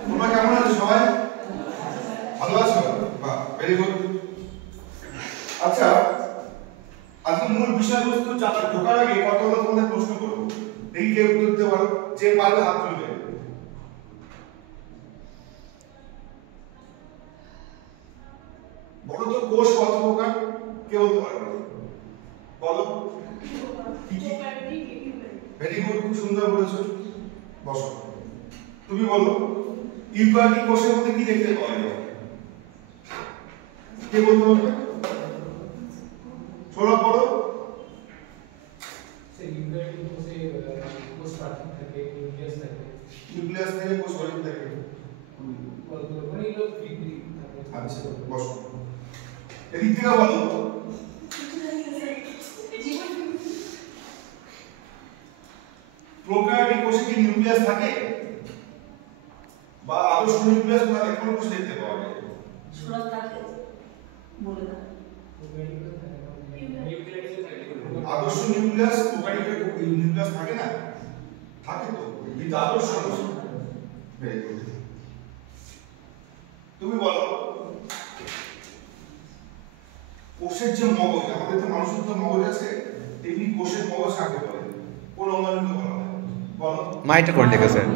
তোমরা কেমন আছো সবাই? ভালো আছো? বাহ, ভেরি গুড। আচ্ছা, আজকে মূল বিষয়বস্তু ঢোকার আগে কতগুলো তোমাদের প্রশ্ন করব, দেখি কে উত্তর দিতে পারো। যে পারবে হাত তুলবে। বলো তো কোষ কত প্রকার? কে বলতে পারবে? বলো। কি কি? ভেরি গুড, খুব সুন্দর বলেছো। বসো। তুমি বলো ইউক্যারিওটিক কোষের মধ্যে কি দেখতে পাওয়া যায়? কে বলতে পারবে? সৌরভ বলো। সে ইউক্যারিওটিক কোষে কোষ প্রাচীর থাকে, নিউক্লিয়াস থাকে। নিউক্লিয়াস থেকে কোষ গঠন থাকে। অনেক লোক থাকে। আচ্ছা, বসো। এদিক থেকে বলো। প্রোক্যারিওটিক কোষে কি নিউক্লিয়াস থাকে? বা আদর্শ নিউক্লিয়াস থাকে? কোন কোষ দেখতে পাওয়া যায়? সৌরভ থাকে বলে দাও। আদর্শ নিউক্লিয়াস প্রোক্যারিওটিক নিউক্লিয়াস থাকে না? থাকে তো, কিন্তু আদর্শ কোষ। Very good. তুমি বলো কোষের যে মগজ, আমাদের তো মানুষের তো মগজ আছে, তেমনি কোষের মগজ কাকে বলে? কোন অঙ্গাণুকে বলা হয়? বলো। Mitochondria sir.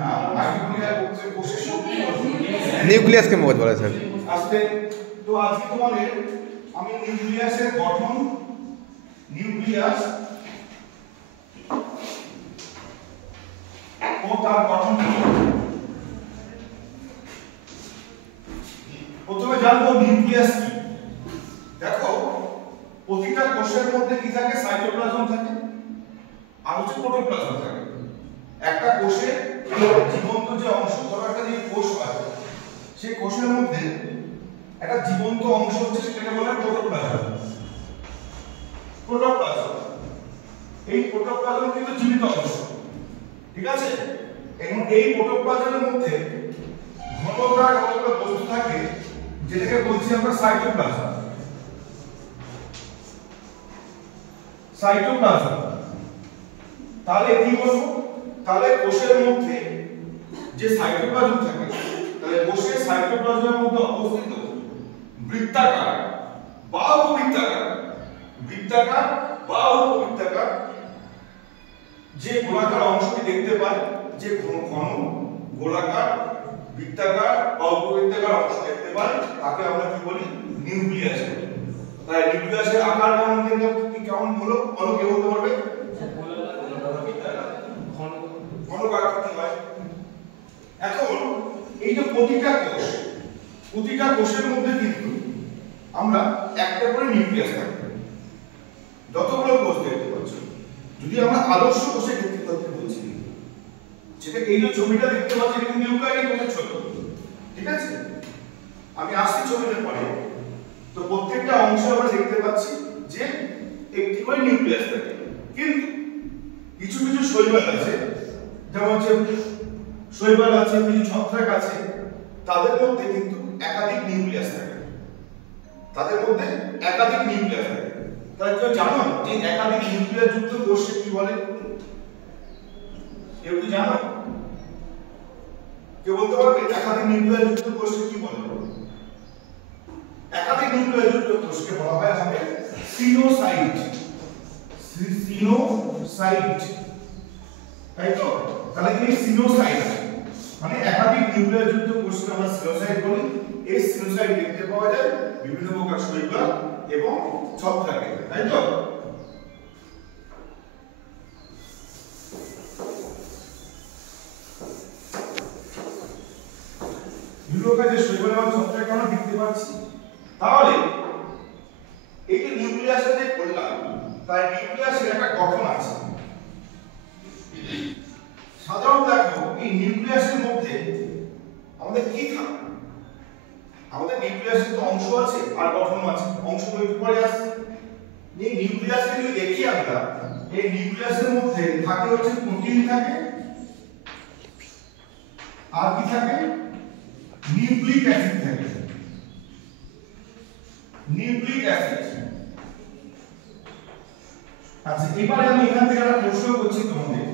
না, মাইটোকন্ড্রিয়া কোষের শক্তি নিউক্লিয়াসকে মগজ বলে স্যার। আজকে তো আজকে তোমাদের আমি নিউক্লিয়াসের গঠন, নিউক্লিয়াস ও তার গঠন প্রথমে জানবো নিউক্লিয়াস কি। দেখো, প্রতিটা কোষের মধ্যে কি থাকে? সাইটোপ্লাজম থাকে আর হচ্ছে প্রোটোপ্লাজম থাকে। একটা কোষে জীবন্ত যে অংশ, ধরো একটা যে কোষ হয়, সেই কোষের মধ্যে একটা জীবন্ত অংশ হচ্ছে, সেটাকে বলে প্রোটোপ্লাজম। প্রোটোপ্লাজম, এই প্রোটোপ্লাজম কিন্তু জীবিত অংশ, ঠিক আছে? এবং এই প্রোটোপ্লাজমের মধ্যে ঘনকার কতগুলো বস্তু থাকে, যেটাকে বলছি আমরা সাইটোপ্লাজম। সাইটোপ্লাজম, তাহলে কি বলবো? তাহলে কোষের মধ্যে যে সাইটোপ্লাজম থাকে, তাহলে কোষের সাইটোপ্লাজমের মধ্যে অবস্থিত বৃত্তাকার বা উপবৃত্তাকার, বৃত্তাকার বা উপবৃত্তাকার যে গোলাকার অংশটি দেখতে পাই, যে ঘন গোলাকার, বৃত্তাকার বা উপবৃত্তাকার অংশ দেখতে পাই, তাকে আমরা কি বলি? নিউক্লিয়াস বলি। তাই নিউক্লিয়াসের আকার কেমন হলো? বলো, কে বলতে পারবে? এখন এই যে প্রতিটা কোষের মধ্যে কিন্তু আমরা একটা করে নিউক্লিয়াস থাকবে। যতগুলো কোষ দেখতে পাচ্ছ, যদি আমরা আদর্শ কোষের ক্ষেত্রে বলছি, যেটা এই যে ছবিটা দেখতে পাচ্ছি, এটা কিন্তু ইউক্যারিওটিক কোষের ছবি, ঠিক আছে? আমি আসছি ছবিটা পরে। তো প্রত্যেকটা অংশে আমরা দেখতে পাচ্ছি যে একটি করে নিউক্লিয়াস থাকে, কিন্তু কিছু কিছু শৈবাল আছে, যেমন হচ্ছে শৈবাল আছে, কিছু ছত্রাক আছে, তাদের মধ্যে কিন্তু একাধিক নিউক্লিয়াস থাকে। তাদের মধ্যে একাধিক নিউক্লিয়াস থাকে। তাহলে কেউ জানো যে একাধিক নিউক্লিয়াস যুক্ত কোষকে কি বলে? কেউ কি জানো? কেউ বলতে পারবে একাধিক নিউক্লিয়াস যুক্ত কোষকে কি বলে? একাধিক নিউক্লিয়াস যুক্ত কোষকে বলা হয় আমাদের সিনোসাইট। সিনোসাইট, তাই তো? তাহলে এই সিনোসাইট মানে একাধিক নিউক্লিয়াস যুক্ত কোষকে আমরা সিনোসাইট বলি। এই সিনোসাইট দেখতে পাওয়া যায় বিভিন্ন প্রকার শৈবাল এবং ছত্রাকে, তাই তো? বিভিন্ন প্রকার যে শৈবাল এবং ছত্রাকে আমরা দেখতে পাচ্ছি। তাহলে এই যে নিউক্লিয়াসে যে বললাম, তাই নিউক্লিয়াসের একটা গঠন আছে। সাধারণত দেখো, এই নিউক্লিয়াসের মধ্যে আমাদের কি থাকে? আমাদের নিউক্লিয়াসের তো অংশ আছে আর গঠন আছে, অংশগুলো একটু পরে আসছে। এই নিউক্লিয়াসকে যদি দেখি আমরা, এই নিউক্লিয়াসের মধ্যে থাকে হচ্ছে প্রোটিন থাকে, আর কি থাকে? নিউক্লিক অ্যাসিড থাকে। Nucleic acid. আচ্ছা, এবারে আমি এখান থেকে একটা প্রশ্ন করছি তোমাদের,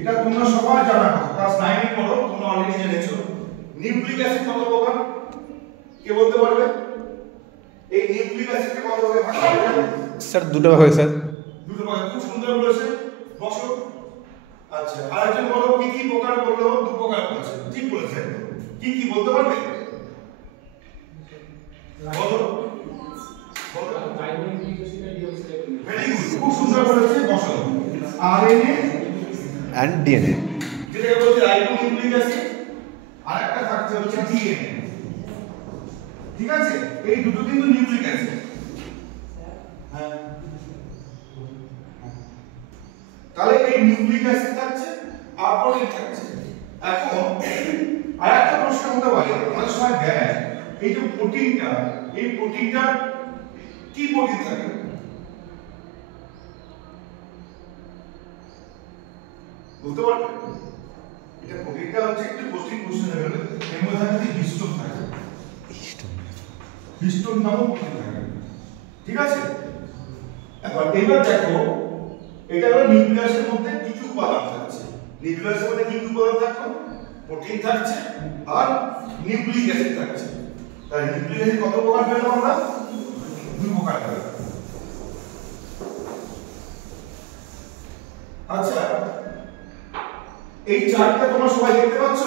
এটা তোমরা সবাই জানা কথা, ক্লাস 9 এ পড়ো, তোমরা অলরেডি জেনেছো। নিউক্লিক অ্যাসিড কত প্রকার কে বলতে পারবে? এই নিউক্লিক অ্যাসিডকে কত ভাগে ভাগ করা যায়? স্যার দুটো ভাগে স্যার। দুটো ভাগে, খুব সুন্দর বলেছে। বসো। আচ্ছা, আরেকজন বলো কি কি প্রকার বললো? দু প্রকার বলেছে। ঠিক বলেছে। কি কি বলতে পারবে? বলো। ভেরি গুড, খুব সুন্দর বলেছে। বসো। RNA and DNA. যেটাকে বলছে রাইবোনিউক্লিক অ্যাসিড, আর একটা থাকছে হচ্ছে ডিএনএ। ঠিক আছে, এই দুটো কিন্তু নিউক্লিক অ্যাসিড। হ্যাঁ, তাহলে এই নিউক্লিক অ্যাসিড থাকছে আর প্রোটিন থাকছে। এখন আরেকটা প্রশ্ন হতে পারে, অনেক সময় দেয় এই যে প্রোটিনটা, এই প্রোটিনটা কি প্রোটিন থাকে? বলতে পারবে? এটা প্রোটিনটা হচ্ছে একটু কোশ্চেন হয়ে গেল। এর মধ্যে থাকে হিস্টোন থাকে। হিস্টোন নামক প্রোটিন থাকে। ঠিক আছে, এবার দেখো এটা হলো নিউক্লিয়াসের মধ্যে কি কি উপাদান থাকছে। নিউক্লিয়াসের মধ্যে কি কি উপাদান থাকছে? প্রোটিন থাকছে আর নিউক্লিক অ্যাসিড থাকছে। তাই নিউক্লিক অ্যাসিড কত প্রকার পেলাম আমরা? দুই প্রকার পেলাম। আচ্ছা, এই চার্টটা তোমরা সবাই দেখতে পাচ্ছ?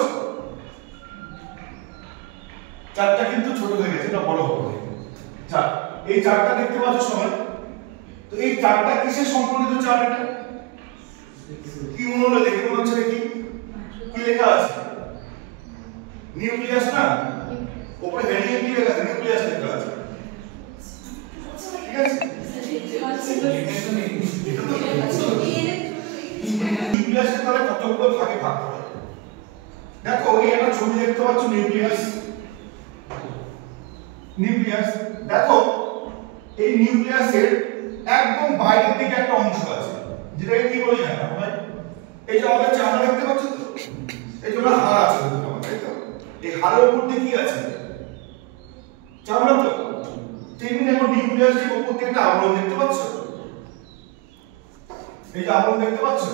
চার্টটা কিন্তু ছোট হয়ে গেছে, এটা বড় হবে। চার্ট, এই চার্টটা দেখতে পাচ্ছ সবাই? তো এই চার্টটা কিসের সম্পর্কিত চার্ট? এটা কি মনে হলো? দেখে মনে হচ্ছে কি কি লেখা আছে? নিউক্লিয়াস না, উপরে হেডিং কি লেখা আছে? নিউক্লিয়াস লেখা আছে। ঠিক আছে, নিউক্লিয়াসকে তাহলে কতগুলো ভাগে ভাগ করা? দেখো এই একটা ছবি দেখতে পাচ্ছ, নিউক্লিয়াস। নিউক্লিয়াস দেখো, এই নিউক্লিয়াসের একদম বাইরের দিকে একটা অংশ আছে, যেটাকে কি বলি জানো ভাই? এই যে আমাদের চামড়া দেখতে পাচ্ছ তো, এই যে আমরা হাড় আছে, তাই তো? এই হাড়ের উপর দিয়ে কি আছে? চামড়া তো। তেমনি এখন নিউক্লিয়াসের উপর দিয়ে একটা আবরণ দেখতে পাচ্ছ? এই যে আবরণ দেখতে পাচ্ছ,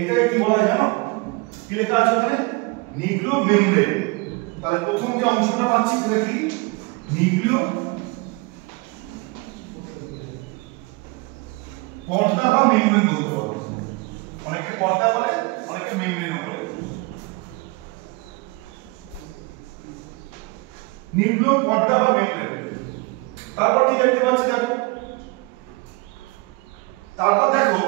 এটাকে কি বলা হয় জানো? কি লেখা আছে ওখানে? নিউক্লিয় মেমব্রেন। তাহলে প্রথম যে অংশটা পাচ্ছি সেটা কি? নিউক্লিয় পর্দা বা মেমব্রেন বলতে পারো। অনেকে পর্দা বলে, অনেকে মেমব্রেনও বলে। নিউক্লিয় পর্দা বা মেমব্রেন। তারপর কি দেখতে পাচ্ছি দেখো? তারপর দেখো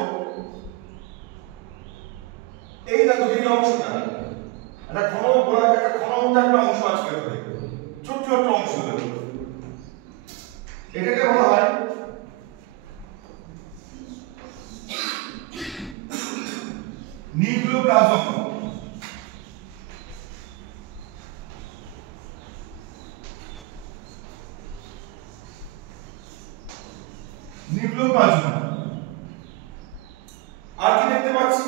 এই দেখো এই অংশটা, এটা ঘন গোলাকার একটা ঘন একটা অংশ আছে এখানে, ছোট্ট একটা অংশ। এটাকে বলা হয় নিউক্লিওপ্লাজম। নিউক্লিওপ্লাজম। আর কি দেখতে পাচ্ছি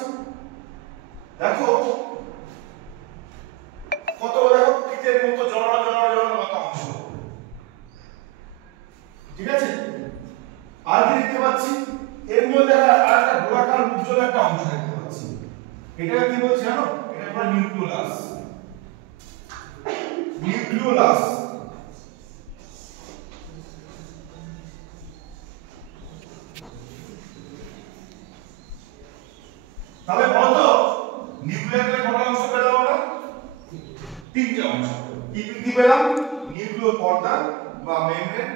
দেখো? কত দেখো ফিতের মতো জড়ানো মতো অংশ। ঠিক আছে, আর কি দেখতে পাচ্ছি? এর মধ্যে একটা গোলাকার উজ্জ্বল একটা অংশ দেখতে পাচ্ছি। এটাকে কি বলছে জানো? এটা বলে নিউক্লিওলাস। নিউক্লিওলাস। তাহলে বলতো নিউক্লিয়াসের কত অংশ পেলাম আমরা? তিনটে অংশ। কি কি পেলাম? নিউক্লিয় পর্দা বা মেমব্রেন,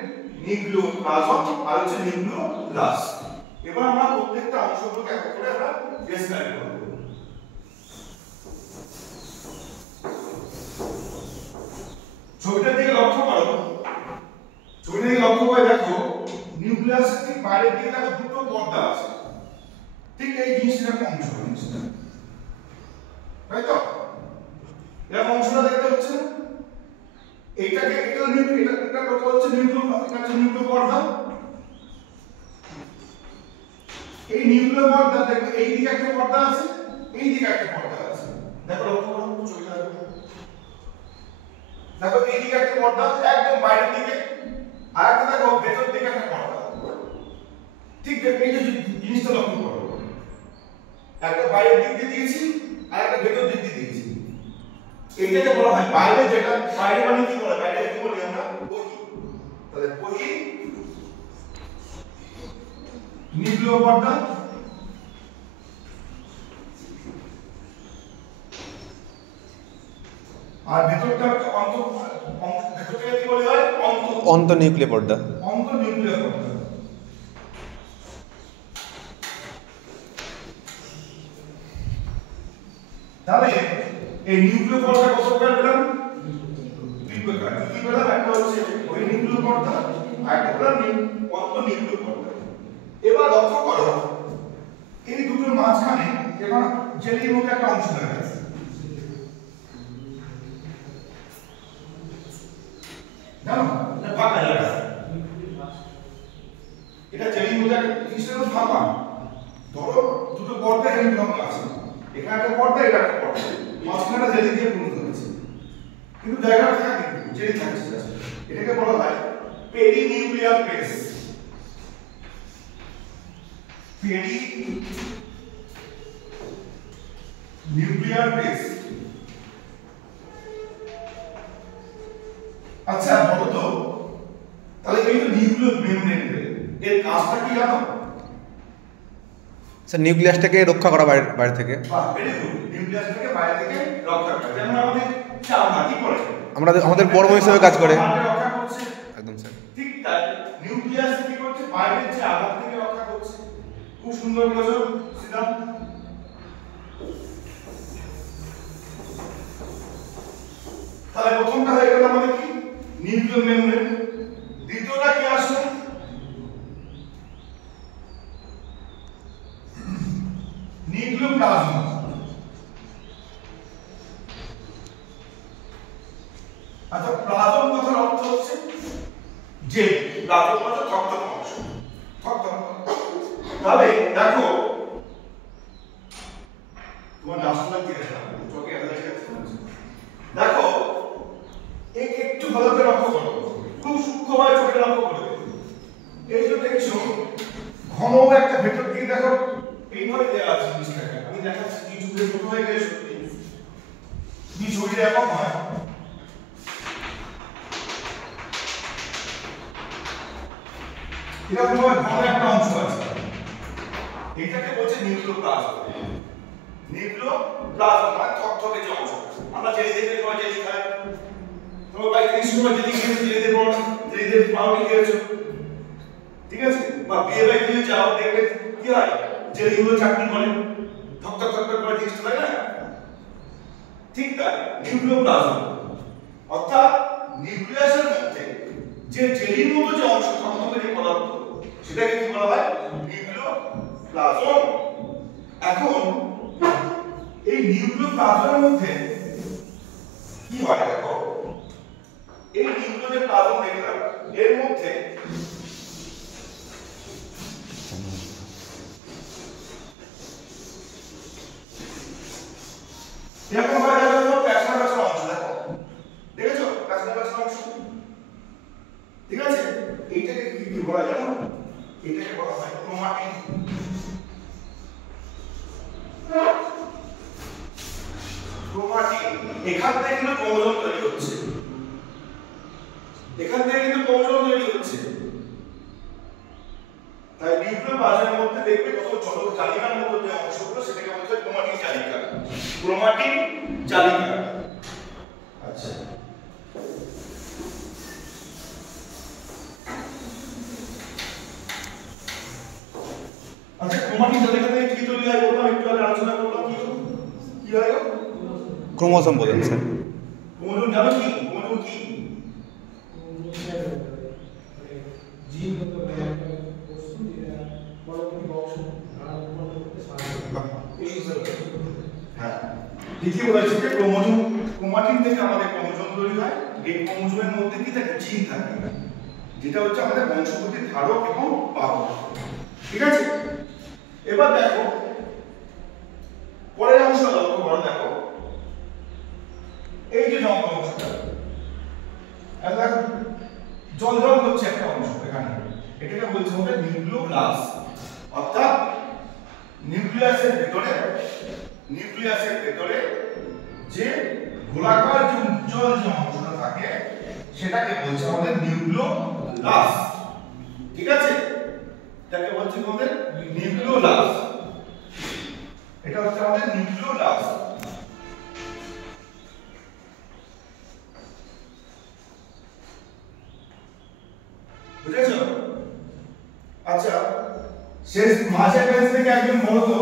নিউক্লিওপ্লাজম আর হচ্ছে নিউক্লিওলাস। এবার আমরা প্রত্যেকটা অংশগুলোকে এক করে আমরা ডেসক্রাইব করব। ছবিটার দিকে লক্ষ্য করো। ছবিটার দিকে লক্ষ্য করে দেখো, নিউক্লিয়াসের ঠিক বাইরের দিকে দেখো দুটো পর্দা আছে। ঠিক এই জিনিসটার অংশ, তাই তো? এরকম অংশটা দেখতে হচ্ছে না? এইটাকে এটা কথা হচ্ছে নিউক্লিয় পর্দা। এই নিউক্লিয় পর্দা দেখো, এই দিকে একটা পর্দা আছে, এই দিকে একটা পর্দা আছে। দেখো লক্ষ্য করো ছবিটা দেখো। দেখো এই দিকে একটা পর্দা একদম বাইরের দিকে, আর একটা দেখো ভেতর দিকে একটা পর্দা। ঠিক এই যে জিনিসটা লক্ষ্য করো, একটা বাইরের দিক দিয়ে দিয়েছি আর একটা ভেতর দিক দিয়ে দিয়েছি। এইটাকে বলা হয় বাইরে, যেটা বাইরে মানে কি বলে, বাইরে কি বলি আমরা, বহি। তাহলে বহি নিউক্লিয় পর্দা, আর ভেতরটা ভেতরটাকে কি বলা হয়, অন্তঃনিউক্লিয় পর্দা। অন্তঃনিউক্লিয় পর্দা। তাহলে এই নিউক্লিয় পর্দা কত প্রকার পেলাম, দুই প্রকার। কি পেলাম, একটা হচ্ছে ওই নিউক্লিয় পর্দা, আর একটা পেলাম অন্তঃনিউক্লিয় পর্দা। এবার লক্ষ্য করো এই দুটোর মাঝখানে এবার জেলির মতো একটা অংশ দেখা যাচ্ছে। জানো না, ফাঁকা জায়গা, এটা জেলির মতো একটা জিনিসের ফাঁকা। ধরো দুটো পর্দা এখানে ফাঁকা আছে, এখানে একটা পর্দা, এটা একটা পর্দা, মাঝখানটা জেলি দিয়ে পূর্ণ হয়েছে, কিন্তু জায়গাটা থাকে কিন্তু জেলি থাকছে। এটাকে বলা হয় পেরিনিউক্লিয়ার স্পেস। পেরিনিউক্লিয়ার স্পেস। আচ্ছা বলো তো, তাহলে এই তো নিউক্লিয় মেমব্রেন, এর কাজটা কি জানো? স্যার নিউক্লিয়াসটাকে রক্ষা করা বাইরে থেকে। বাহ, ভেরি গুড। নিউক্লিয়াসটাকে বাইরে থেকে রক্ষা করে, যেমন আমাদের চামড়া কি করে, আমাদের বর্ম হিসেবে কাজ করে। রক্ষা করছে, একদম স্যার। ঠিক তাই নিউক্লিয়াস কি করছে, বাইরের যে আঘাত থেকে রক্ষা করছে। খুব সুন্দর বলেছো সিদ্ধান্ত। তাহলে প্রথমটা হয়ে গেল আমাদের কি, নিউক্লিয় মেমব্রেন। দ্বিতীয়টা কি আসলো, নিউক্লিওপ্লাজম। আচ্ছা, প্লাজম কথার অর্থ হচ্ছে যে প্লাজম মানে থকথক অংশ, থকথক। তাহলে দেখো তোমার নাস্তা কি আছে, চোখে এলার্জি আছে, দেখো একটু ভালো করে লক্ষ্য করো, খুব সূক্ষ্মভাবে চোখে লক্ষ্য করবে। এই যে দেখছো ঘন একটা ভেতর দিকে দেখো এইভাবে দেওয়া আছে জিনিসটাকে, আমি দেখাচ্ছি কি চোখে ছোট হয়ে গেলে সত্যি কি শরীরে এমন হয়। এরকম ভাবে ঘন একটা অংশ আছে, এটাকে বলছে নিউক্লিওপ্লাজম। নিউক্লিওপ্লাজম মানে থকথকে যে অংশ। আমরা জেলি দেখে সবাই জেলি খাই, তোমার বাড়িতে সময় জেলি খেয়েছো, জেলিদের বড় জেলিদের পাউডার খেয়েছো, ঠিক আছে, বা বিয়ে বাড়িতে যাও দেখবে কি হয়, জেলিগুলো চাটনি করে থকথক থকথক করে জিনিসটা, তাই না? ঠিক তাই নিউক্লিওপ্লাজম অর্থাৎ নিউক্লিয়াসের মধ্যে যে জেলির মতো যে অংশ, থকথকে যে পদার্থ, সেটাকে কি বলা হয়, নিউক্লিওপ্লাজম। এখন এই নিউক্লিওপ্লাজমের মধ্যে কি হয় দেখো, এই নিউক্লিওপ্লাজম দেখলাম, এর মধ্যে এরকম ভাবে দেখো প্যাশনা প্যাশনা অংশ, দেখো দেখেছো প্যাশনা প্যাশনা অংশ, ঠিক আছে? এইটাকে কি বলা যায় জানো? এটাকে বলা হয় ক্রোমাটিন। ক্রোমাটিন, এখান থেকে কিন্তু ক্রোমোজোম তৈরি হচ্ছে, এখান থেকে কিন্তু ক্রোমোজোম তৈরি হচ্ছে। তাই নিউক্লিওপ্লাজমের মধ্যে দেখবে কত ছোট জালিকার মতো যে অংশগুলো, সেটাকে বলতে হয় ক্রোমাটিন জালিকা। ক্রোমাটিন জালিকা। আচ্ছা, আচ্ছা ক্রোমাটিন জালিকা থেকে কি তৈরি হয় বললাম, একটু আগে আলোচনা করলাম, কি হয়? ক্রোমোজোম বলেন স্যার। ক্রোমোজোম জানো কি? ক্রোমোজোম কি? জিন হতে পারে একটা বস্তু যেটা পরবর্তী বংশ উৎপন্ন করতে সাহায্য করে। হ্যাঁ, ঠিকই বলেছো যে ক্রোমোজোম, ক্রোমাটিন থেকে আমাদের ক্রোমোজোম তৈরি হয়। এই ক্রোমোজোমের মধ্যে কি থাকে, জিন থাকে, যেটা হচ্ছে আমাদের বংশগতির ধারক এবং বাহক, ঠিক আছে? এবার দেখো পরের অংশ লক্ষ্য করো, দেখো এই যে জল অংশটা, এটা জল জল হচ্ছে একটা অংশ এখানে, এটাকে বলছে হবে নিউক্লিওপ্লাস্ট। অর্থাৎ নিউক্লিয়াসের ভেতরে যে গোলাকার যে উজ্জ্বল যে অংশটা থাকে সেটাকে বলছে আমাদের নিউক্লিওলাস। ঠিক আছে, এটাকে বলছে আমাদের নিউক্লিওলাস। এটা হচ্ছে আমাদের নিউক্লিওলাস। বুঝেছো? আচ্ছা, শেষ মাঝের বেঞ্চ থেকে একজন বলো তো,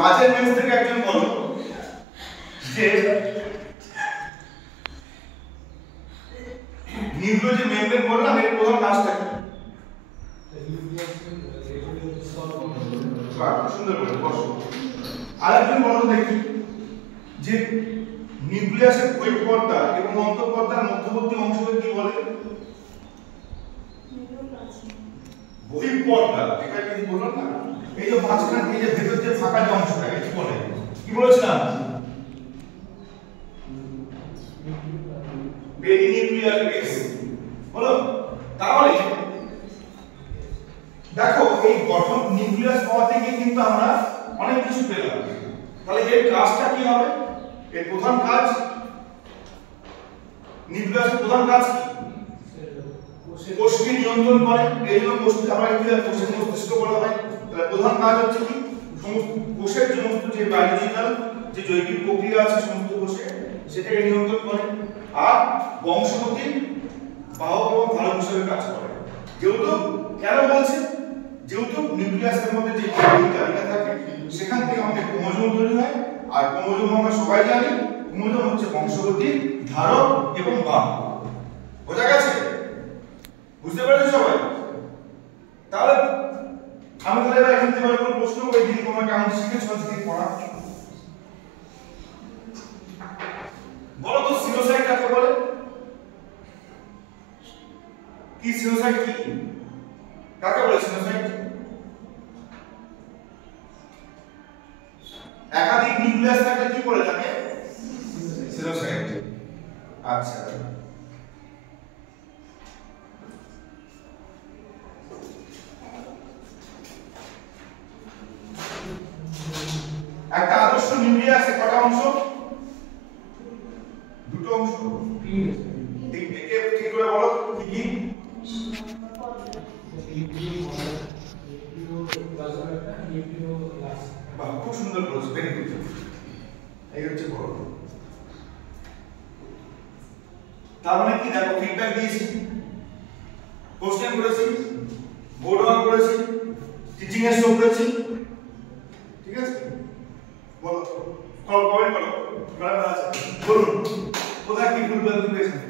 মাঝের বেঞ্চ থেকে একজন বলো যে নিউক্লিয় যে মেমব্রেন বললাম এর প্রধান কাজটা কি? সুন্দর করে বসো। আরেকজন বলো দেখি যে নিউক্লিয়াসের বহিঃপর্দা এবং অন্তঃপর্দার মধ্যবর্তী অংশকে কি বলে? বহিঃপর্দা। এটা কি বললাম না, এই যে মাঝখানে এই যে ভেতর যে ফাঁকা যে অংশটা কি বলে? কি বলেছিলাম? পেরিনিউক্লিয়ার বেস বলো। তাহলে দেখো এই গঠন নিউক্লিয়াস পাওয়া থেকে কিন্তু আমরা অনেক কিছু পেলাম। তাহলে এর কাজটা কি হবে? এর প্রধান কাজ, নিউক্লিয়াসের প্রধান কাজ কি? কোষকে নিয়ন্ত্রণ করে। এই জন্য কোষকে আমরা কোষের মস্তিষ্ক বলা হয়। তাহলে প্রধান কাজ হচ্ছে কি? কোষের সমস্ত যে বায়োলজিক্যাল যে জৈবিক প্রক্রিয়া আছে সমস্ত কোষে সেটাকে নিয়ন্ত্রণ করে। আর বংশগতির বাহক এবং ধারক হিসেবে কাজ করে। যেহেতু কেন বলছে? যেহেতু নিউক্লিয়াসের মধ্যে যে প্রোটিন তালিকা থাকে সেখান থেকে আমাদের ক্রোমোজোম তৈরি হয়। আর ক্রোমোজোম আমরা সবাই জানি, ক্রোমোজোম হচ্ছে বংশগতির ধারক এবং বাহক। বোঝা গেছে? বুঝতে পেরেছো সবাই? তাহলে আমি তাহলে এবার এখান থেকে কোনো প্রশ্ন করে দিই, তোমরা কেমন শিখেছো আজকে পড়া? বলো তো সিনোসাইট কাকে বলে? কি সিনোসাইট কি? কাকে বলে সিনোসাইট? একাধিক নিউক্লিয়াস থাকলে কি বলে থাকে? সিনোসাইট। আচ্ছা, একটা আদর্শ নিউক্লিয়াসে কটা অংশ? দুটো অংশ। ঠিক করে বলো কি কি? খুব সুন্দর বলেছো, ভেরি গুড। এই হচ্ছে বড়। তার মানে কি? দেখো ফিডব্যাক দিয়েছি, কোশ্চেন করেছি, বোর্ড ওয়ার্ক করেছি, টিচিং এর শো করেছি। ঠিক আছে, বলো, কমেন্ট করো। বলুন কোথায় কি ভুল বলতে পেরেছেন?